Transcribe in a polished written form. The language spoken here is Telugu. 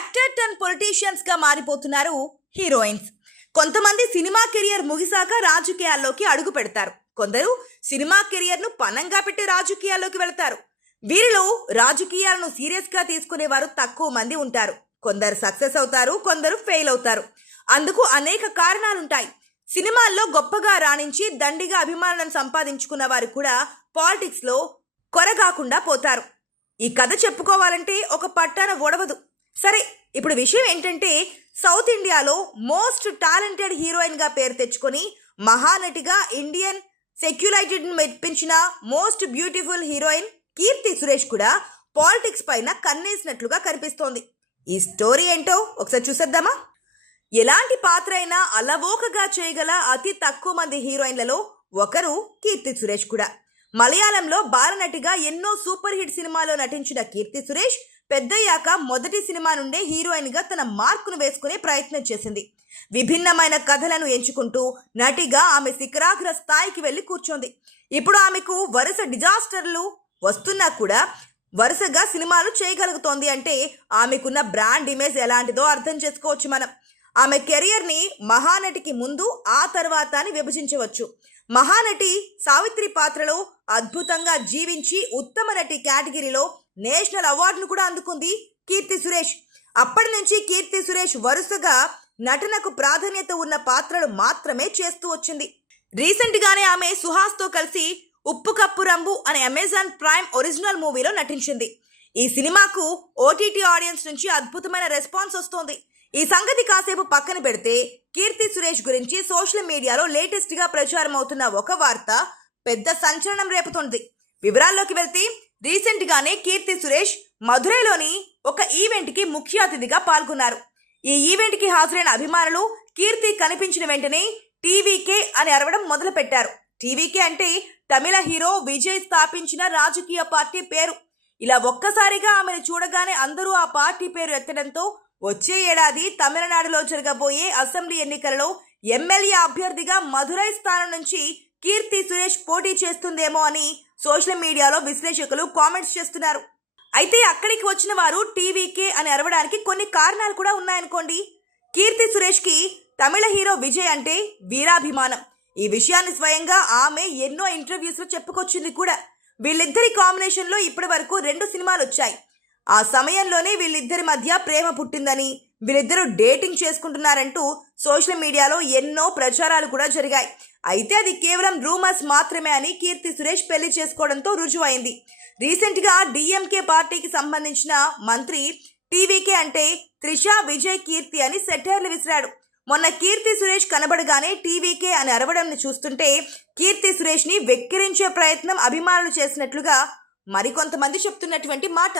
యాక్టర్ టర్న్ పొలిటీషియన్స్ గా మారిపోతున్నారు హీరోయిన్స్. కొంతమంది సినిమా కెరియర్ ముగిసాక రాజకీయాల్లోకి అడుగు పెడతారు. కొందరు సినిమా కెరియర్ ను పనంగా పెట్టి రాజకీయాల్లోకి వెళతారు. వీరిలో రాజకీయాలను సీరియస్ గా తీసుకునేవారు తక్కువ మంది ఉంటారు. కొందరు సక్సెస్ అవుతారు, కొందరు ఫెయిల్ అవుతారు. అందుకు అనేక కారణాలుంటాయి. సినిమాల్లో గొప్పగా రాణించి దండిగా అభిమానులను సంపాదించుకున్న వారు కూడా పాలిటిక్స్ లో కొరగాకుండా పోతారు. ఈ కథ చెప్పుకోవాలంటే ఒక పట్టాన ఓడవదు. సరే, ఇప్పుడు విషయం ఏంటంటే, సౌత్ ఇండియాలో మోస్ట్ టాలెంటెడ్ హీరోయిన్ గా పేరు తెచ్చుకొని మహానటిగా Indian సెక్యులైటెడ్ మెప్పించిన most beautiful heroine Keerthy Suresh కూడా పాలిటిక్స్ పైన కన్నేసినట్లుగా కనిపిస్తోంది. ఈ స్టోరీ ఏంటో ఒకసారి చూసేద్దామా? ఎలాంటి పాత్ర అయినా అలవోకగా చేయగల అతి తక్కువ మంది హీరోయిన్లలో ఒకరు కీర్తి సురేష్ కూడా. మలయాళంలో బాలనటిగా ఎన్నో సూపర్ హిట్ సినిమాలో నటించిన కీర్తి సురేష్ పెద్దయ్యాక మొదటి సినిమా నుండే హీరోయిన్ గా తన మార్కును వేసుకునే ప్రయత్నం చేసింది. విభిన్నమైన కథలను ఎంచుకుంటూ నటిగా ఆమె శిఖరాగ్ర స్థాయికి వెళ్లి కూర్చోంది. ఇప్పుడు ఆమెకు వరుస డిజాస్టర్లు వస్తున్నా కూడా వరుసగా సినిమాలు చేయగలుగుతోంది అంటే ఆమెకున్న బ్రాండ్ ఇమేజ్ ఎలాంటిదో అర్థం చేసుకోవచ్చు మనం. ఆమె కెరియర్ ని మహానటికి ముందు ఆ తర్వాత అని విభజించవచ్చు. మహానటి సావిత్రి పాత్రలో అద్భుతంగా జీవించి ఉత్తమ నటి కేటగిరీలో నేషనల్ అవార్డును కూడా అందుకుంది కీర్తి సురేష్. అప్పటి నుంచి కీర్తి సురేష్ వరుసగా నటనకు ప్రాధాన్యత ఉన్న పాత్రలు మాత్రమే చేస్తూ వచ్చింది. రీసెంట్ గానే ఆమె సుహాస్ తో కలిసి ఉప్పు కప్పు రంబు అనే అమెజాన్ ప్రైమ్ ఒరిజినల్ మూవీలో నటించింది. ఈ సినిమాకు ఓటీటీ ఆడియన్స్ నుంచి అద్భుతమైన రెస్పాన్స్ వస్తోంది. ఈ సంగతి కాసేపు పక్కన పెడితే కీర్తి సురేష్ గురించి సోషల్ మీడియాలో లేటెస్ట్ గా ప్రచారం అవుతున్న ఒక వార్త పెద్ద సంచలనం రేపుతోంది. వివరాల్లోకి వెళ్తే, రీసెంట్ గానే కీర్తి సురేష్ మధురైలోని ఒక ఈవెంట్ కి ముఖ్య అతిథిగా పాల్గొన్నారు. ఈ ఈవెంట్ కి హాజరైన అభిమానులు కీర్తి కనిపించిన వెంటనే టీవీకే అని అరవడం మొదలు పెట్టారు. టీవీకే అంటే తమిళ హీరో విజయ్ స్థాపించిన రాజకీయ పార్టీ పేరు. ఇలా ఒక్కసారిగా ఆమెను చూడగానే అందరూ ఆ పార్టీ పేరు ఎత్తడంతో వచ్చే ఏడాది తమిళనాడులో జరగబోయే అసెంబ్లీ ఎన్నికలలో ఎమ్మెల్యే అభ్యర్థిగా మధురై స్థానం నుంచి కీర్తి సురేష్ పోటీ చేస్తుందేమో అని సోషల్ మీడియాలో విశ్లేషకులు కామెంట్స్ చేస్తున్నారు. అయితే అక్కడికి వచ్చిన వారు టీవీకే అని అరవడానికి కొన్ని కారణాలు కూడా ఉన్నాయనుకోండి. కీర్తి సురేష్ కి తమిళ హీరో విజయ్ అంటే వీరాభిమానం. ఈ విషయాన్ని స్వయంగా ఆమె ఎన్నో ఇంటర్వ్యూస్ లో చెప్పుకొచ్చింది కూడా. వీళ్ళిద్దరి కాంబినేషన్ లో ఇప్పటి వరకు 2 సినిమాలు వచ్చాయి. ఆ సమయంలోనే వీళ్ళిద్దరి మధ్య ప్రేమ పుట్టిందని, వీళ్ళిద్దరూ డేటింగ్ చేసుకుంటున్నారంటూ సోషల్ మీడియాలో ఎన్నో ప్రచారాలు కూడా జరిగాయి. అయితే అది కేవలం రూమర్స్ మాత్రమే అని కీర్తి సురేష్ పెళ్లి చేసుకోవడంతో రుజువైంది. రీసెంట్ గా డిఎంకే పార్టీకి సంబంధించిన మంత్రి టీవీకే అంటే త్రిష, విజయ్, కీర్తి అని సెటైర్లు విసిరాడు. మొన్న కీర్తి సురేష్ కనబడగానే టీవీకే అని అరవడం చూస్తుంటే కీర్తి సురేష్ ని వెక్కిరించే ప్రయత్నం అభిమానులు చేసినట్లుగా మరికొంతమంది చెప్తున్నటువంటి మాట.